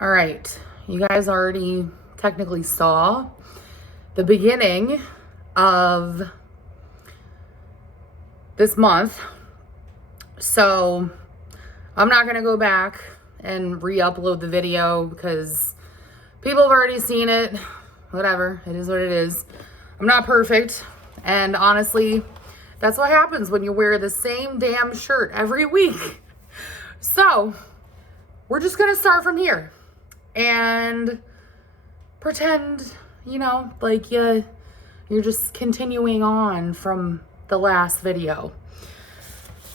All right, you guys already technically saw the beginning of this month. So I'm not gonna go back and re-upload the video because people have already seen it. Whatever, it is what it is. I'm not perfect. And honestly, that's what happens when you wear the same damn shirt every week. So we're just gonna start from here and pretend, like you're just continuing on from the last video.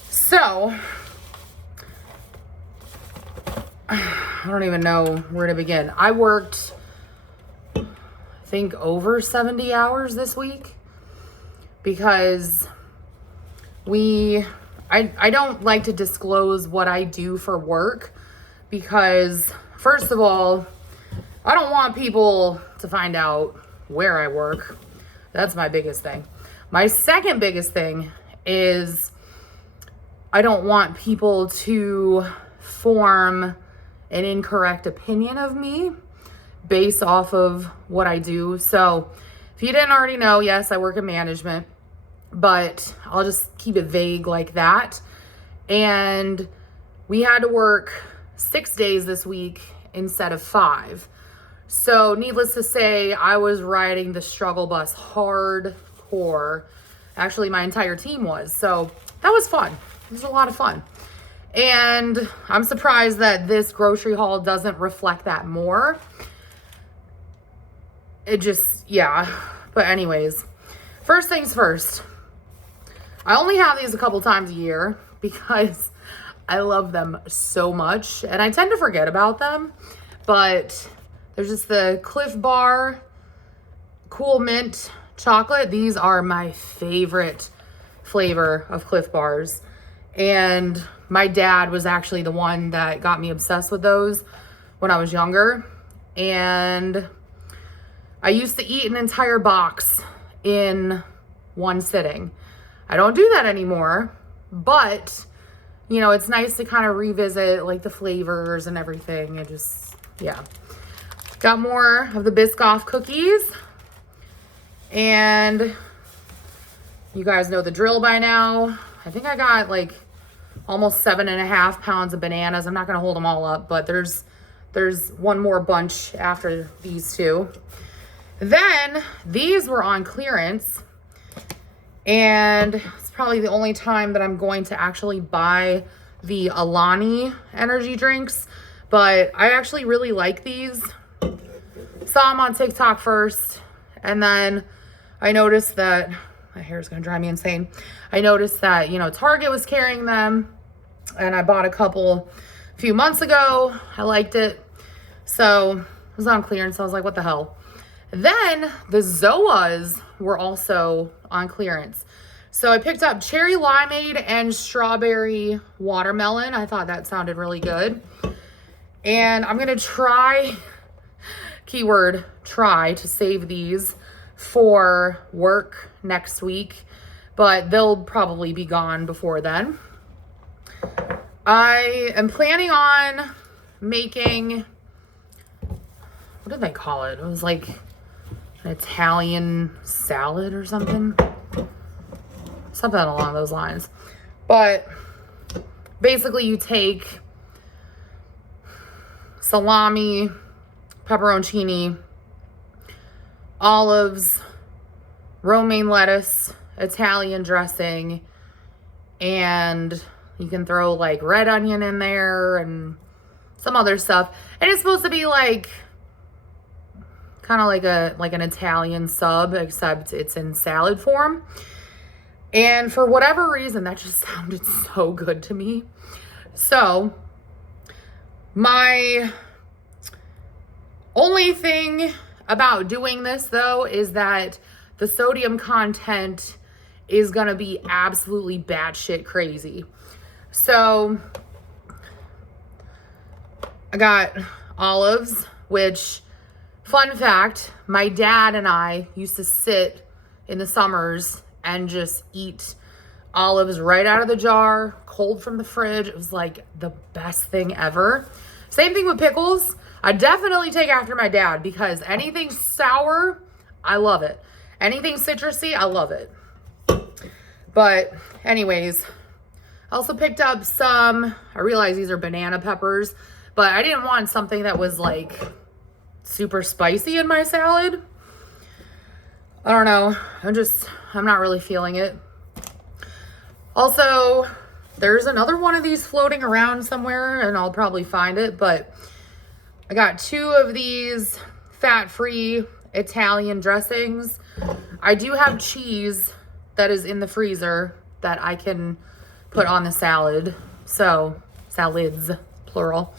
So I don't even know where to begin. I worked, I think, over 70 hours this week because I don't like to disclose what I do for work because, first of all, I don't want people to find out where I work. That's my biggest thing. My second biggest thing is I don't want people to form an incorrect opinion of me based off of what I do. So if you didn't already know, yes, I work in management, but I'll just keep it vague like that. And we had to work 6 days this week instead of 5. So needless to say, I was riding the struggle bus hardcore. Actually, my entire team was. So that was fun. It was a lot of fun. And I'm surprised that this grocery haul doesn't reflect that more. It just, yeah. But anyways, first things first. I only have these a couple times a year because I love them so much. And I tend to forget about them. But there's just the Cliff Bar Cool Mint chocolate. These are my favorite flavor of Cliff Bars. And my dad was actually the one that got me obsessed with those when I was younger. And I used to eat an entire box in one sitting. I don't do that anymore, but it's nice to kind of revisit like the flavors and everything. It just, yeah. Got more of the Biscoff cookies. And you guys know the drill by now. I think I got like almost 7.5 pounds of bananas. I'm not going to hold them all up, but there's one more bunch after these two. Then these were on clearance. And it's probably the only time that I'm going to actually buy the Alani energy drinks. But I actually really like these. Saw them on TikTok first. And then I noticed that my hair is going to drive me insane. I noticed that, Target was carrying them. And I bought a couple a few months ago. I liked it. So it was on clearance. I was like, what the hell? Then the Zoas were also on clearance. So I picked up cherry limeade and strawberry watermelon. I thought that sounded really good. And I'm going to try, keyword, try to save these for work next week. But they'll probably be gone before then. I am planning on making, what did they call it? It was like an Italian salad or something along those lines. But basically you take salami, pepperoncini, olives, romaine lettuce, Italian dressing, and you can throw like red onion in there and some other stuff. And it's supposed to be like kind of like an Italian sub, except it's in salad form. And for whatever reason, that just sounded so good to me. So my only thing about doing this though is that the sodium content is gonna be absolutely batshit crazy. So I got olives, which, fun fact, my dad and I used to sit in the summers and just eat olives right out of the jar, cold from the fridge. It was like the best thing ever. Same thing with pickles. I definitely take after my dad because anything sour, I love it. Anything citrusy, I love it. But anyways, I also picked up some, I realize these are banana peppers, but I didn't want something that was like super spicy in my salad. I don't know. I'm not really feeling it. Also, there's another one of these floating around somewhere and I'll probably find it, but I got 2 of these fat-free Italian dressings. I do have cheese that is in the freezer that I can put on the salad. So, salads, plural.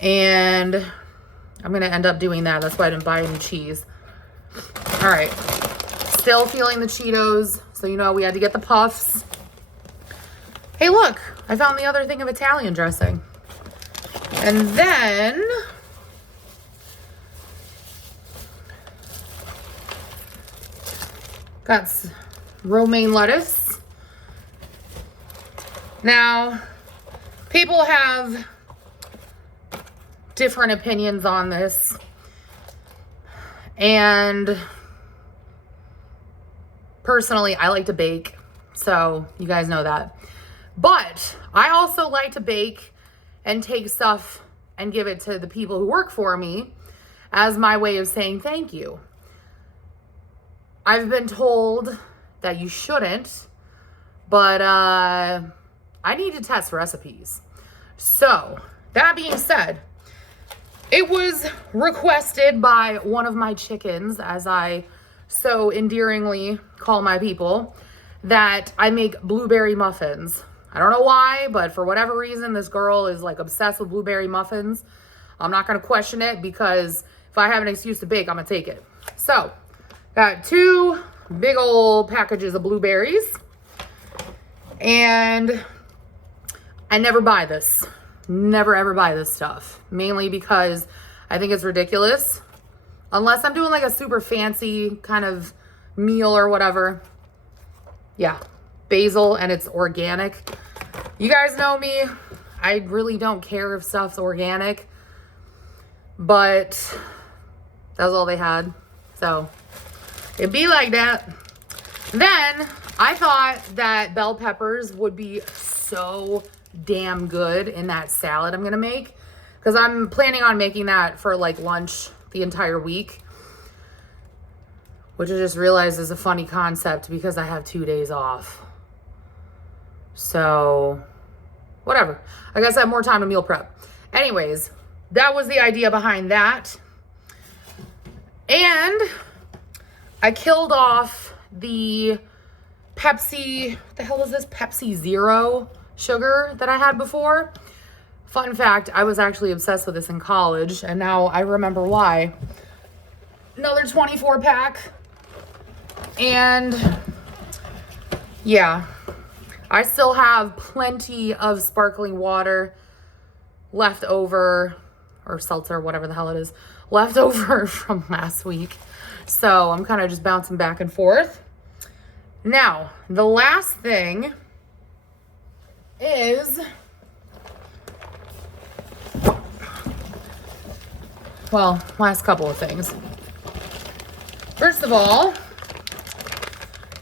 And I'm going to end up doing that. That's why I didn't buy any cheese. All right. Still feeling the Cheetos. So, you know, we had to get the puffs. Hey, look. I found the other thing of Italian dressing. And then got romaine lettuce. Now, people have different opinions on this. And personally, I like to bake. So, you guys know that. But I also like to bake and take stuff and give it to the people who work for me as my way of saying thank you. I've been told that you shouldn't, but I need to test recipes. So, that being said, it was requested by one of my chickens, as I so endearingly call my people, that I make blueberry muffins. I don't know why, but for whatever reason, this girl is like obsessed with blueberry muffins. I'm not going to question it because if I have an excuse to bake, I'm going to take it. So, got 2 big old packages of blueberries. And I never buy this. Never ever buy this stuff. Mainly because I think it's ridiculous. Unless I'm doing like a super fancy kind of meal or whatever. Yeah. Basil and it's organic. You guys know me. I really don't care if stuff's organic. But that was all they had. So it'd be like that. Then I thought that bell peppers would be so damn good in that salad I'm gonna make. Because I'm planning on making that for like lunch the entire week. Which I just realized is a funny concept because I have 2 days off. So, whatever. I guess I have more time to meal prep. Anyways, that was the idea behind that. And I killed off the Pepsi, what the hell is this? Pepsi Zero sugar that I had before. Fun fact, I was actually obsessed with this in college, and now I remember why. Another 24 pack. And yeah, I still have plenty of sparkling water left over, or seltzer, whatever the hell it is, left over from last week. So I'm kind of just bouncing back and forth. Now, the last thing is, well, last couple of things. First of all,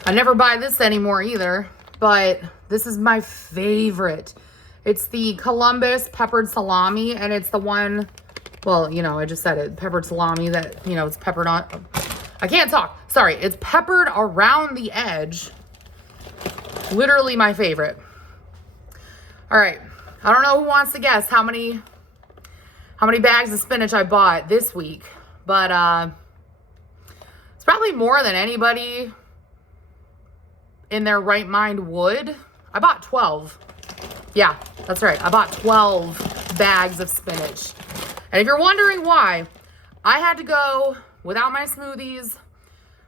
I never buy this anymore either, but this is my favorite. It's the Columbus peppered salami, and it's the one, well, you know, I just said it, peppered salami that, you know, it's peppered on, I can't talk. Sorry, it's peppered around the edge. Literally my favorite. All right, I don't know who wants to guess how many bags of spinach I bought this week, but it's probably more than anybody in their right mind would. I bought 12. Yeah, that's right. I bought 12 bags of spinach. And if you're wondering why, I had to go without my smoothies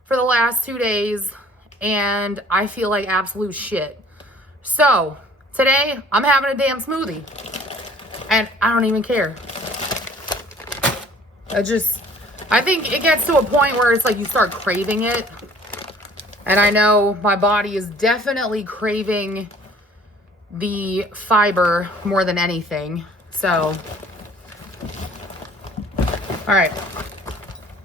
for the last 2 days, and I feel like absolute shit. So, today, I'm having a damn smoothie. And I don't even care. I think it gets to a point where it's like you start craving it. And I know my body is definitely craving the fiber more than anything. So, All right,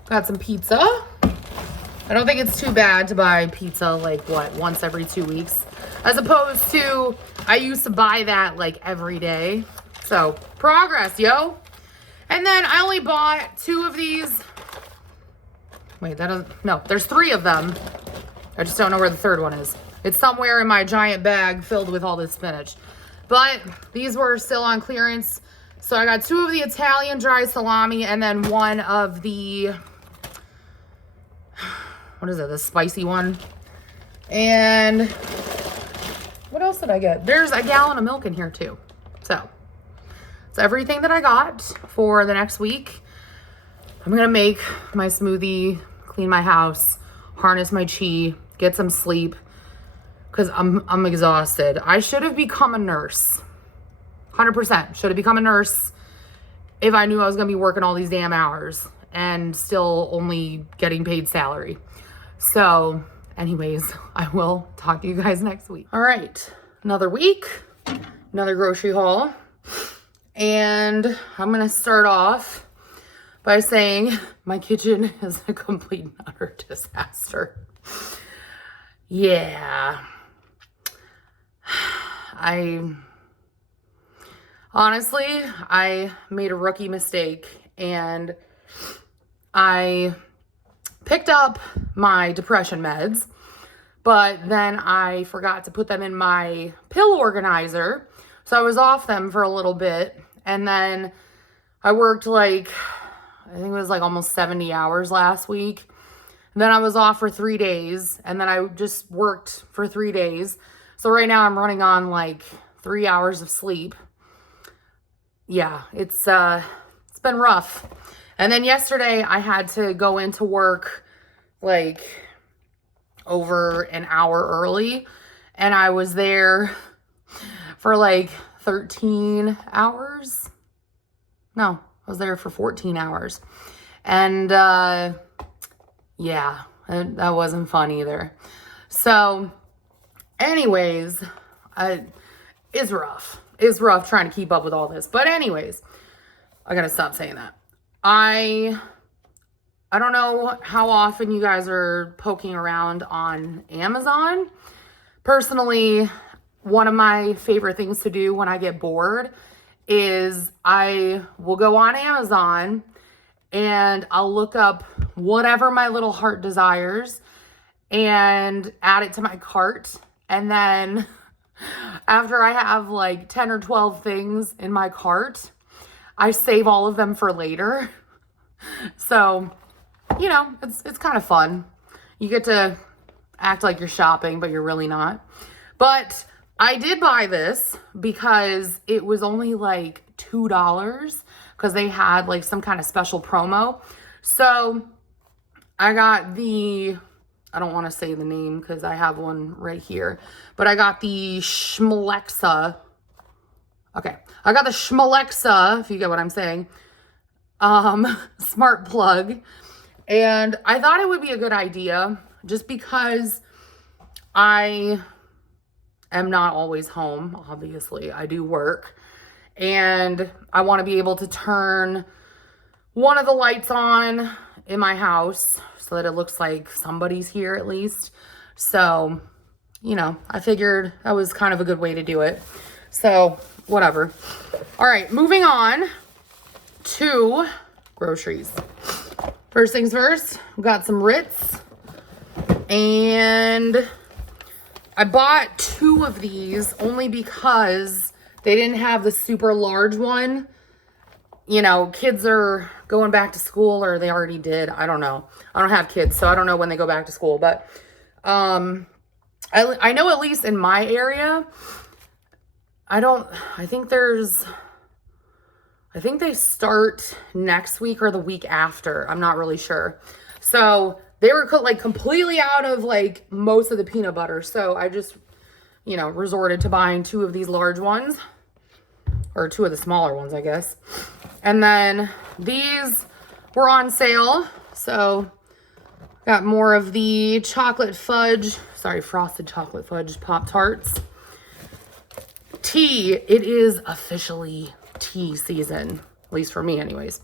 got some pizza. I don't think it's too bad to buy pizza like what, once every 2 weeks, as opposed to I used to buy that like every day. So progress, yo. And then I only bought 2 of these. Wait, that doesn't, no, there's 3 of them. I just don't know where the 3rd one is. It's somewhere in my giant bag filled with all this spinach. But these were still on clearance. So I got 2 of the Italian dry salami and then 1 of the, what is it, the spicy one. And what else did I get? There's a gallon of milk in here too. So it's everything that I got for the next week. I'm gonna make my smoothie, clean my house, harness my chi, get some sleep, because I'm exhausted. I should have become a nurse. 100% should have become a nurse if I knew I was gonna be working all these damn hours and still only getting paid salary. So anyways, I will talk to you guys next week. All right, another week, another grocery haul. And I'm gonna start off by saying my kitchen is a complete and utter disaster. Yeah. Honestly, I made a rookie mistake and I picked up my depression meds, but then I forgot to put them in my pill organizer. So I was off them for a little bit, and then I worked like, I think it was like almost 70 hours last week. And then I was off for 3 days, and then I just worked for 3 days. So right now I'm running on like 3 hours of sleep. Yeah, it's been rough. And then yesterday I had to go into work like over an hour early, and I was there for like 13 hours. No, I was there for 14 hours. And yeah, that wasn't fun either. So anyways, it's rough. It's rough trying to keep up with all this. But anyways, I gotta stop saying that. I don't know how often you guys are poking around on Amazon. Personally, one of my favorite things to do when I get bored is I will go on Amazon and I'll look up whatever my little heart desires and add it to my cart. And then after I have like 10 or 12 things in my cart, I save all of them for later. So, you know, it's kind of fun. You get to act like you're shopping, but you're really not. But I did buy this because it was only like $2 because they had like some kind of special promo. So I got the, I don't want to say the name because I have one right here, but I got the Schmalexa. Okay, I got the Schmalexa, if you get what I'm saying, smart plug. And I thought it would be a good idea just because I am not always home, obviously. I do work. And I want to be able to turn one of the lights on in my house so that it looks like somebody's here at least. So, you know, I figured that was kind of a good way to do it. So, whatever. All right, moving on to groceries. First things first, we got some Ritz. And I bought 2 of these only because they didn't have the super large one. You know, kids are going back to school, or they already did. I don't know. I don't have kids, so I don't know when they go back to school. But I know at least in my area, I think they start next week or the week after. I'm not really sure. So they were like completely out of like most of the peanut butter. So I just, you know, resorted to buying 2 of these large ones, or 2 of the smaller ones, I guess. And then these were on sale. So got more of the frosted chocolate fudge Pop-Tarts. Tea, it is officially tea season. at least for me anyways.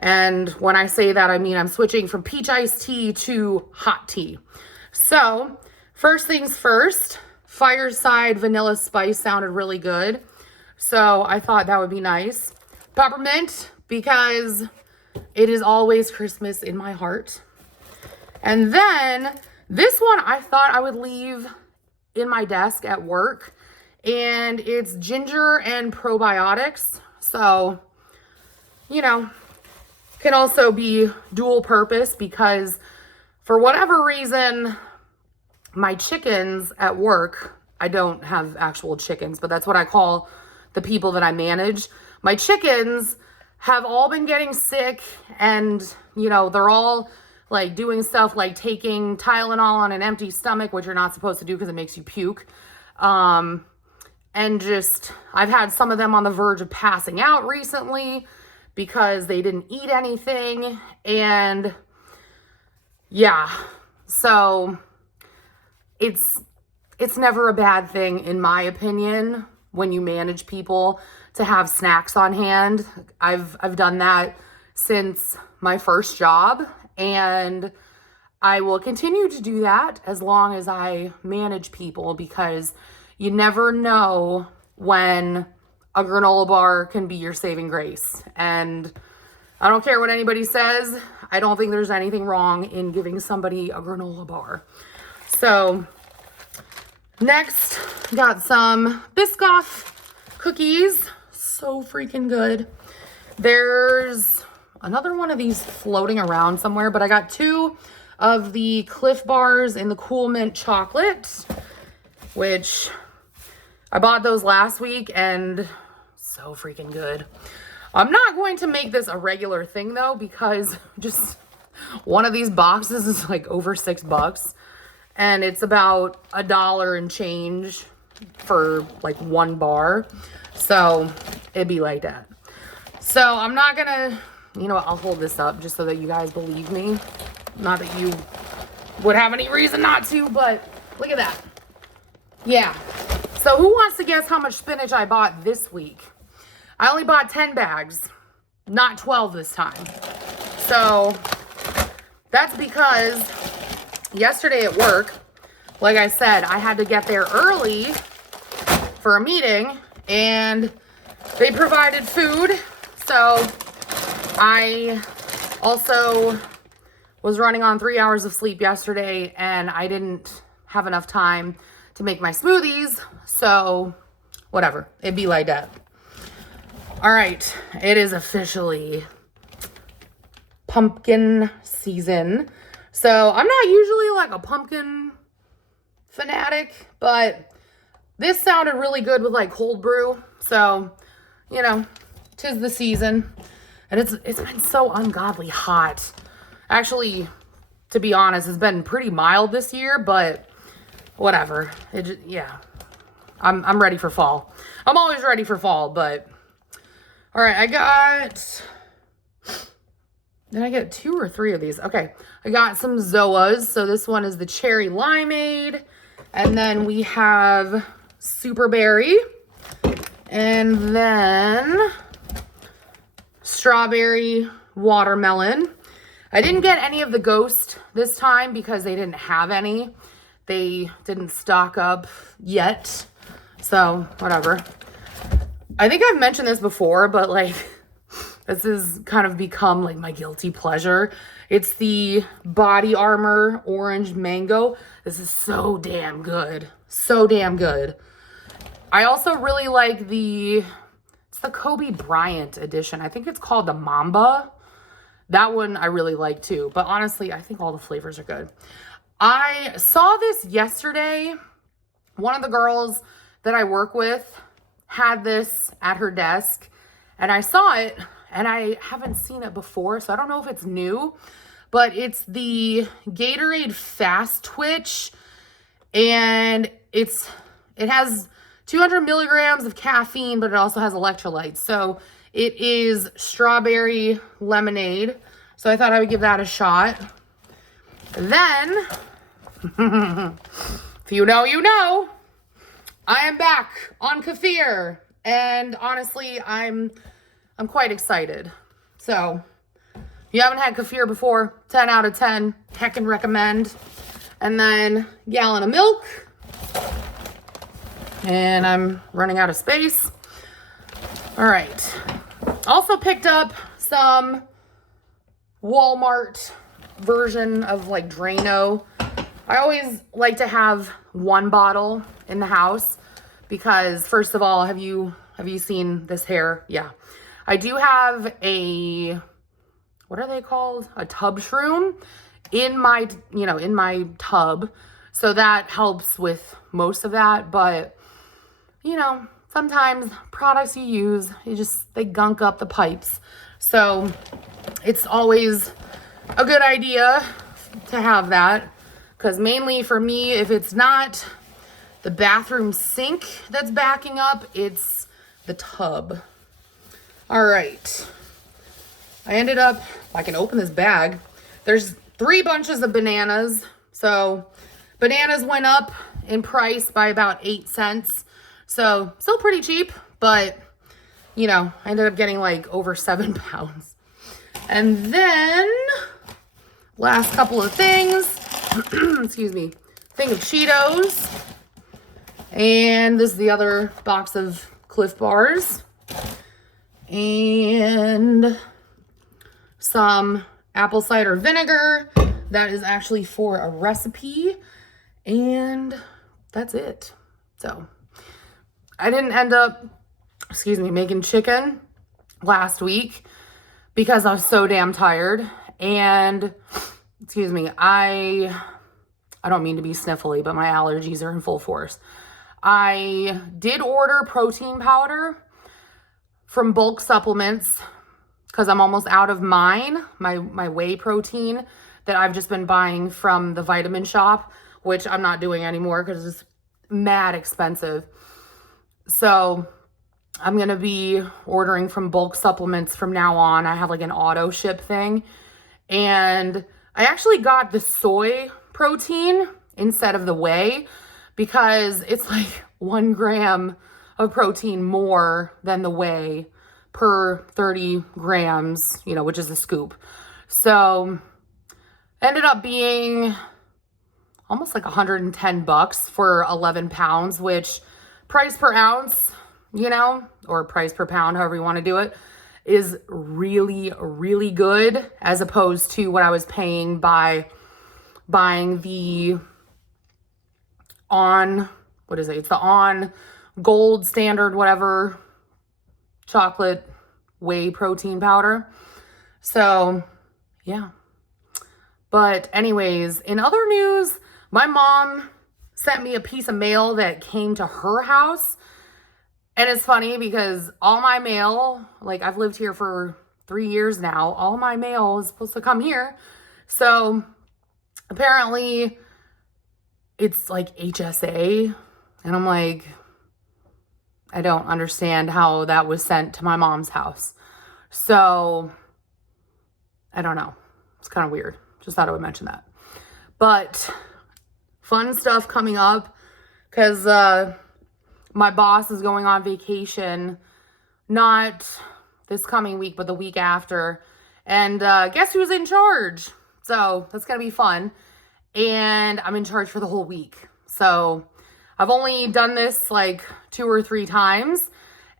And when I say that, I mean I'm switching from peach iced tea to hot tea. So first things first, Fireside Vanilla Spice sounded really good. So I thought that would be nice. Peppermint, because it is always Christmas in my heart. And then this one I thought I would leave in my desk at work. And it's ginger and probiotics. So, you know, can also be dual purpose because for whatever reason, my chickens at work, I don't have actual chickens, but that's what I call the people that I manage. My chickens have all been getting sick and, you know, they're all like doing stuff like taking Tylenol on an empty stomach, which you're not supposed to do because it makes you puke. And just, I've had some of them on the verge of passing out recently because they didn't eat anything. And yeah, so it's never a bad thing, in my opinion, when you manage people to have snacks on hand. I've done that since my first job, and I will continue to do that as long as I manage people, because you never know when a granola bar can be your saving grace. And I don't care what anybody says, I don't think there's anything wrong in giving somebody a granola bar. So next, got some Biscoff cookies. So freaking good. There's another one of these floating around somewhere, but I got 2 of the Cliff Bars in the Cool Mint chocolate, which I bought those last week and so freaking good. I'm not going to make this a regular thing though, because just one of these boxes is like over $6. And it's about $1 and change for like 1 bar. So it'd be like that. So I'm not gonna, you know, I'll hold this up just so that you guys believe me. Not that you would have any reason not to, but look at that. Yeah. So who wants to guess how much spinach I bought this week? I only bought 10 bags, not 12 this time. So that's because yesterday at work, like I said, I had to get there early for a meeting and they provided food. So I also was running on 3 hours of sleep yesterday and I didn't have enough time to make my smoothies. So whatever, it'd be like that. All right, it is officially pumpkin season. So I'm not usually like a pumpkin fanatic, but this sounded really good with like cold brew. So, you know, 'tis the season. And it's been so ungodly hot. Actually, to be honest, it's been pretty mild this year, but whatever. Yeah. I'm ready for fall. I'm always ready for fall, but all right, did I get 2 or 3 of these? Okay, I got some Zoas. So this one is the cherry limeade. And then we have super berry. And then strawberry watermelon. I didn't get any of the ghost this time because they didn't have any. They didn't stock up yet. So whatever. I think I've mentioned this before, but like this has kind of become like my guilty pleasure. It's the Body Armor Orange Mango. This is so damn good. So damn good. I also really like it's the Kobe Bryant edition. I think it's called the Mamba. That one I really like too. But honestly, I think all the flavors are good. I saw this yesterday. One of the girls that I work with had this at her desk and I saw it and I haven't seen it before, so I don't know if it's new, but it's the Gatorade Fast Twitch and it has 200 milligrams of caffeine, but it also has electrolytes. So it is strawberry lemonade. So I thought I would give that a shot. Then, if you know, you know, I am back on kefir. And honestly, I'm I'm quite excited. So, if you haven't had kefir before, 10 out of 10, heckin' recommend. And then gallon of milk. And I'm running out of space. All right. Also picked up some Walmart version of like Drano. I always like to have one bottle in the house because first of all, have you seen this hair? Yeah. I do have a, what are they called? A tub shroom in my, in my tub. So that helps with most of that. But, sometimes products you use, they gunk up the pipes. So it's always a good idea to have that. Because mainly for me, if it's not the bathroom sink that's backing up, it's the tub. All right. I ended up, I can open this bag. There's 3 bunches of bananas. So bananas went up in price by about 8 cents. So still pretty cheap, but I ended up getting like over 7 pounds. And then last couple of things, excuse me, thing of Cheetos. And this is the other box of Cliff Bars. And some apple cider vinegar that is actually for a recipe, and that's it. So I didn't end up making chicken last week because I was so damn tired. And I don't mean to be sniffly, but my allergies are in full force. I did order protein powder from Bulk Supplements because I'm almost out of my whey protein that I've just been buying from the vitamin shop, which I'm not doing anymore because it's mad expensive. So I'm going to be ordering from Bulk Supplements from now on. I have like an auto ship thing. And I actually got the soy protein instead of the whey because it's like 1 gram of protein more than the whey per 30 grams, which is a scoop. So ended up being almost like $110 for 11 pounds, which price per ounce, or price per pound, however you want to do it, is really, really good as opposed to what I was paying by buying the it's the On Gold Standard, whatever, chocolate whey protein powder. So, yeah. But anyways, in other news, my mom sent me a piece of mail that came to her house. And it's funny because all my mail, like I've lived here for 3 years now, all my mail is supposed to come here. So apparently it's like HSA. And I'm like, I don't understand how that was sent to my mom's house. So I don't know. It's kind of weird. Just thought I would mention that. But fun stuff coming up because my boss is going on vacation, not this coming week, but the week after. And guess who's in charge? So that's going to be fun. And I'm in charge for the whole week. So I've only done this like 2 or 3 times.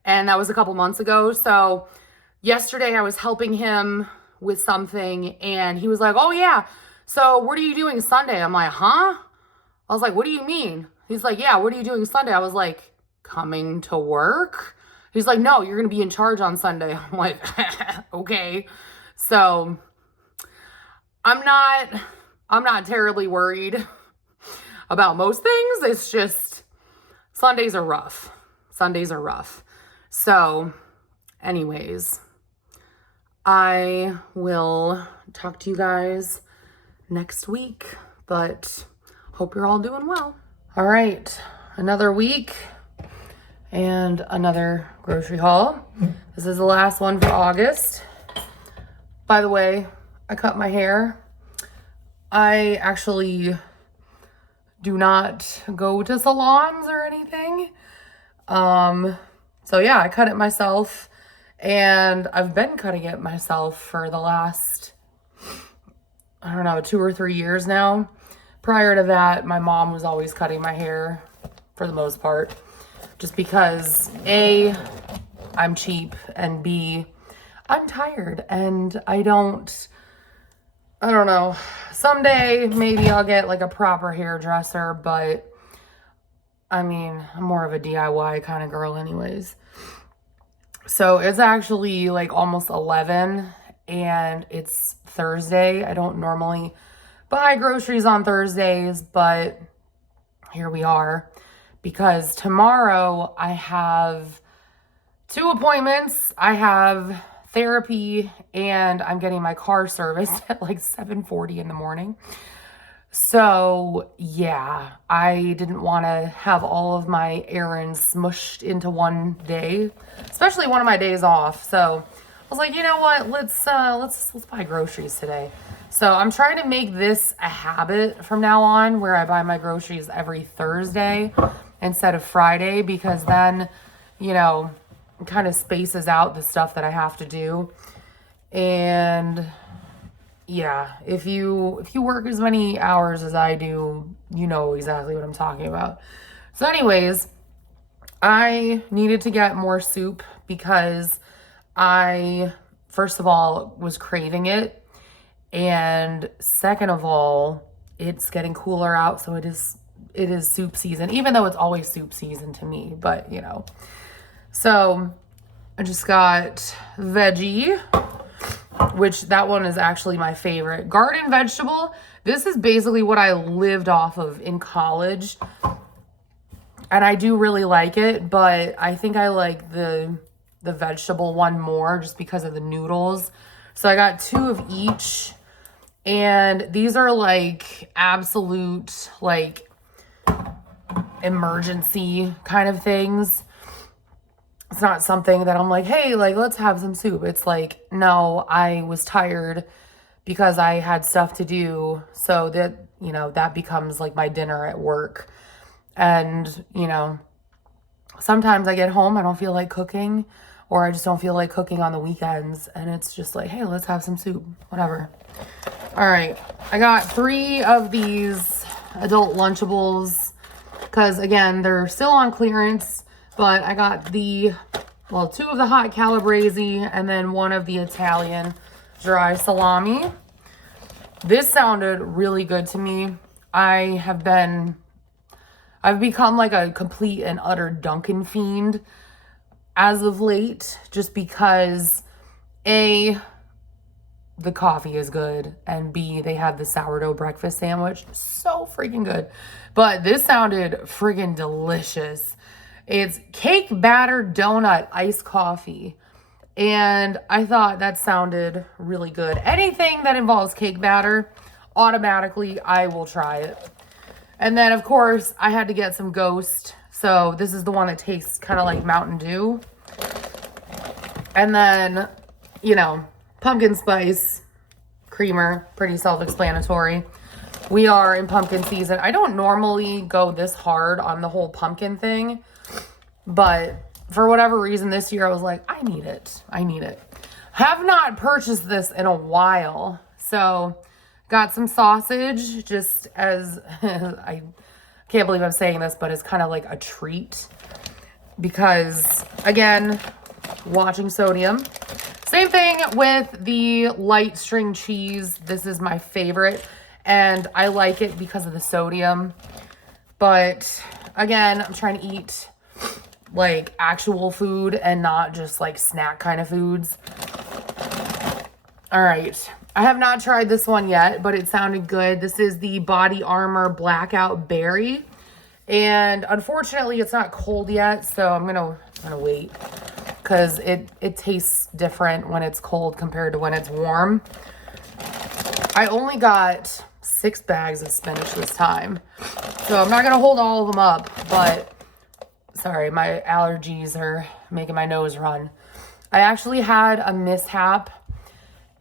And that was a couple months ago. So yesterday I was helping him with something. And he was like, oh yeah, so what are you doing Sunday? I'm like, huh? I was like, what do you mean? He's like, yeah, what are you doing Sunday? I was like, coming to work? He's like, no, you're going to be in charge on Sunday. I'm like, okay. So I'm not terribly worried about most things. It's just Sundays are rough. So anyways, I will talk to you guys next week, but hope you're all doing well. All right, another week and another grocery haul. This is the last one for August. By the way, I cut my hair. I actually do not go to salons or anything. So yeah, I cut it myself And I've been cutting it myself for the last, I don't know, 2 or 3 years now. Prior to that, my mom was always cutting my hair for the most part. Just because A, I'm cheap, and B, I'm tired and I don't know. Someday maybe I'll get like a proper hairdresser, but I mean, I'm more of a DIY kind of girl anyways. So it's actually like almost 11 and it's Thursday. I don't normally buy groceries on Thursdays, but here we are because tomorrow I have 2 appointments. I have therapy and I'm getting my car serviced at like 7:40 in the morning. So yeah, I didn't want to have all of my errands smushed into one day, especially one of my days off. So I was like, you know what? Let's buy groceries today. So I'm trying to make this a habit from now on where I buy my groceries every Thursday instead of Friday, because then, you know, it kind of spaces out the stuff that I have to do. And yeah, if you work as many hours as I do, you know exactly what I'm talking about. So anyways, I needed to get more soup because I, first of all, was craving it. And second of all, it's getting cooler out, so it is soup season, even though it's always soup season to me, but you know. So I just got veggie, which that one is actually my favorite. Garden vegetable. This is basically what I lived off of in college. And I do really like it, but I think I like the vegetable one more just because of the noodles. So I got 2 of each. And these are like absolute like emergency kind of things. It's not something that I'm like, hey, like, let's have some soup. It's like, no, I was tired because I had stuff to do. So that, you know, that becomes like my dinner at work. And, you know, sometimes I get home, I don't feel like cooking, or I just don't feel like cooking on the weekends. And it's just like, hey, let's have some soup, whatever. All right. I got 3 of these adult Lunchables because, again, they're still on clearance. But I got 2 of the hot calabrese and then 1 of the Italian dry salami. This sounded really good to me. I've become like a complete and utter Dunkin' fiend as of late, just because A, the coffee is good, and B, they have the sourdough breakfast sandwich. So freaking good. But this sounded friggin' delicious. It's cake batter donut iced coffee. And I thought that sounded really good. Anything that involves cake batter, automatically I will try it. And then, of course, I had to get some Ghost. So this is the one that tastes kind of like Mountain Dew. And then, you know, pumpkin spice creamer, pretty self-explanatory. We are in pumpkin season. I don't normally go this hard on the whole pumpkin thing. But for whatever reason this year, I was like, I need it. Have not purchased this in a while. So got some sausage just as, I can't believe I'm saying this, but it's kind of like a treat. Because, again, watching sodium. Same thing with the light string cheese. This is my favorite. And I like it because of the sodium. But, again, I'm trying to eat like actual food and not just like snack kind of foods. All right. I have not tried this one yet, but it sounded good. This is the Body Armor Blackout Berry. And unfortunately, it's not cold yet, so I'm gonna wait because it tastes different when it's cold compared to when it's warm. I only got 6 bags of spinach this time, so I'm not gonna hold all of them up, but sorry, my allergies are making my nose run. I actually had a mishap,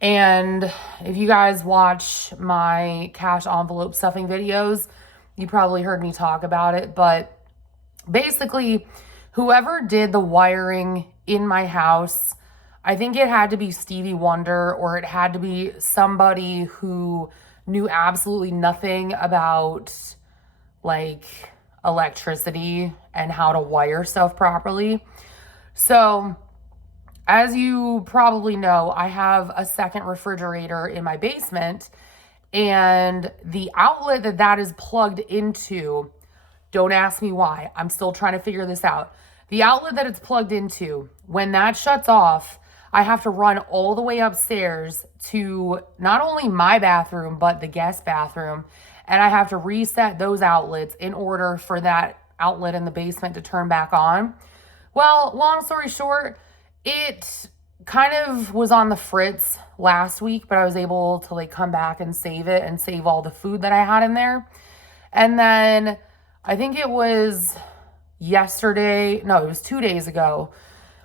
and if you guys watch my cash envelope stuffing videos, you probably heard me talk about it, but basically, whoever did the wiring in my house, I think it had to be Stevie Wonder, or it had to be somebody who knew absolutely nothing about like electricity and how to wire stuff properly. So as you probably know, I have a second refrigerator in my basement, and the outlet that is plugged into, don't ask me why, I'm still trying to figure this out. The outlet that it's plugged into, when that shuts off, I have to run all the way upstairs to not only my bathroom, but the guest bathroom. And I have to reset those outlets in order for that outlet in the basement to turn back on. Well, long story short, it kind of was on the fritz last week, but I was able to like come back and save it and save all the food that I had in there. And then I think it was it was 2 days ago,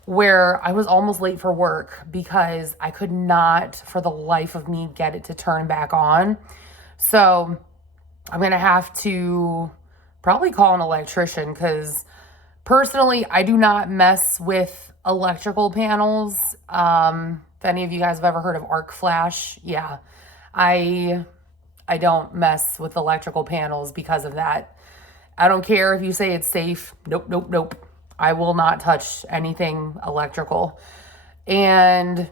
where I was almost late for work because I could not for the life of me get it to turn back on. So I'm going to have to probably call an electrician, because personally, I do not mess with electrical panels. If any of you guys have ever heard of arc flash, yeah, I don't mess with electrical panels because of that. I don't care if you say it's safe. Nope. I will not touch anything electrical. And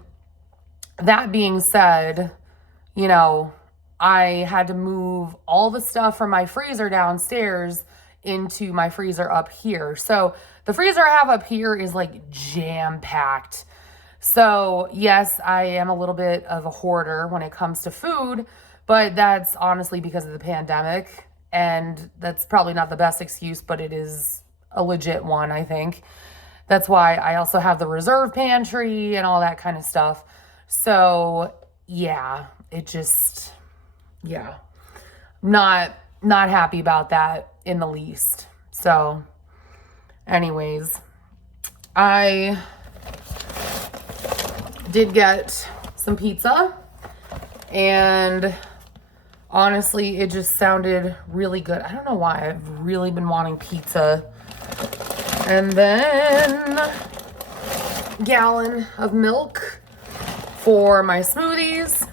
that being said, you know, I had to move all the stuff from my freezer downstairs into my freezer up here. So the freezer I have up here is like jam-packed. So yes, I am a little bit of a hoarder when it comes to food, but that's honestly because of the pandemic. And that's probably not the best excuse, but it is a legit one, I think. That's why I also have the reserve pantry and all that kind of stuff. So yeah, not happy about that in the least. So anyways, I did get some pizza, and honestly, it just sounded really good. I don't know why. I've really been wanting pizza. And then gallon of milk for my smoothies.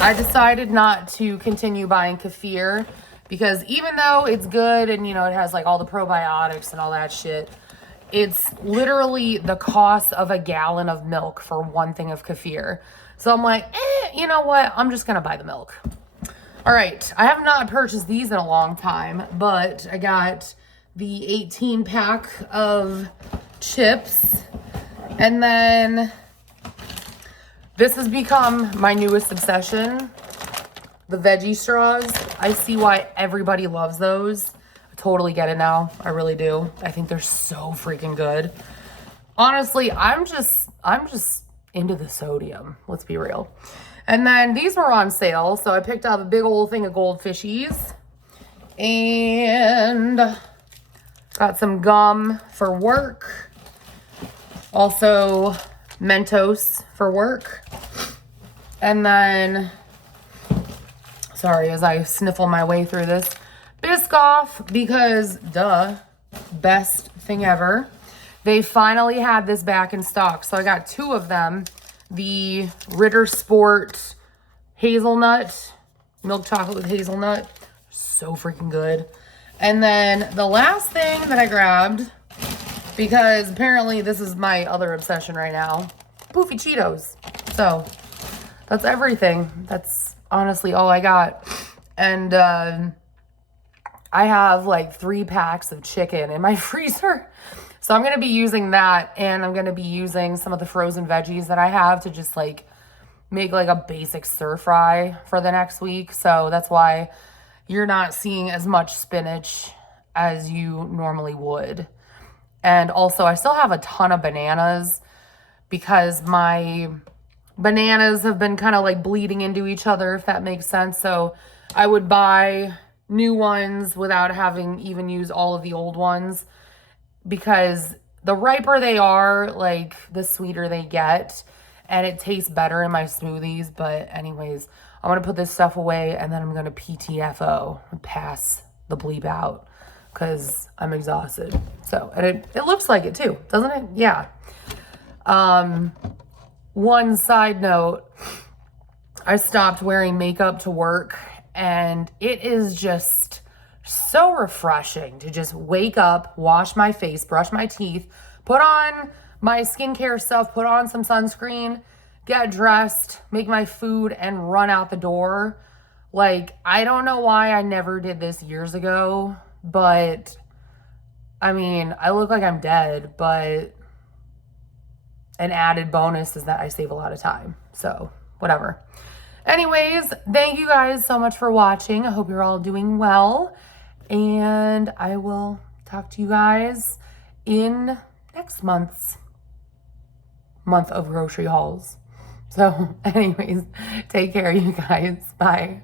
I decided not to continue buying kefir because even though it's good and, you know, it has like all the probiotics and all that shit, it's literally the cost of a gallon of milk for one thing of kefir. So I'm like, you know what? I'm just going to buy the milk. All right. I have not purchased these in a long time, but I got the 18 pack of chips. And then this has become my newest obsession, the veggie straws. I see why everybody loves those. I totally get it now. I really do. I think they're so freaking good. Honestly, I'm just into the sodium. Let's be real. And then these were on sale, so I picked up a big old thing of goldfishies. And got some gum for work. Also Mentos for work. And then, sorry, as I sniffle my way through this, Biscoff, because duh, best thing ever. They finally had this back in stock. So I got 2 of them. The Ritter Sport hazelnut, milk chocolate with hazelnut. So freaking good. And then the last thing that I grabbed, because apparently this is my other obsession right now, Poofy Cheetos. So that's everything. That's honestly all I got. And I have like 3 packs of chicken in my freezer. So I'm going to be using that, and I'm going to be using some of the frozen veggies that I have to just like make like a basic stir fry for the next week. So that's why you're not seeing as much spinach as you normally would. And also, I still have a ton of bananas because my bananas have been kind of like bleeding into each other, if that makes sense. So I would buy new ones without having even used all of the old ones, because the riper they are, like the sweeter they get, and it tastes better in my smoothies. But anyways, I'm going to put this stuff away, and then I'm going to PTFO and pass the bleep out because I'm exhausted. So, and it looks like it too, doesn't it? Yeah. One side note, I stopped wearing makeup to work, and it is just so refreshing to just wake up, wash my face, brush my teeth, put on my skincare stuff, put on some sunscreen, get dressed, make my food, and run out the door. Like, I don't know why I never did this years ago, but I mean, I look like I'm dead, but an added bonus is that I save a lot of time. So, whatever. Anyways, thank you guys so much for watching. I hope you're all doing well. And I will talk to you guys in next month of grocery hauls. So, anyways, take care, you guys. Bye.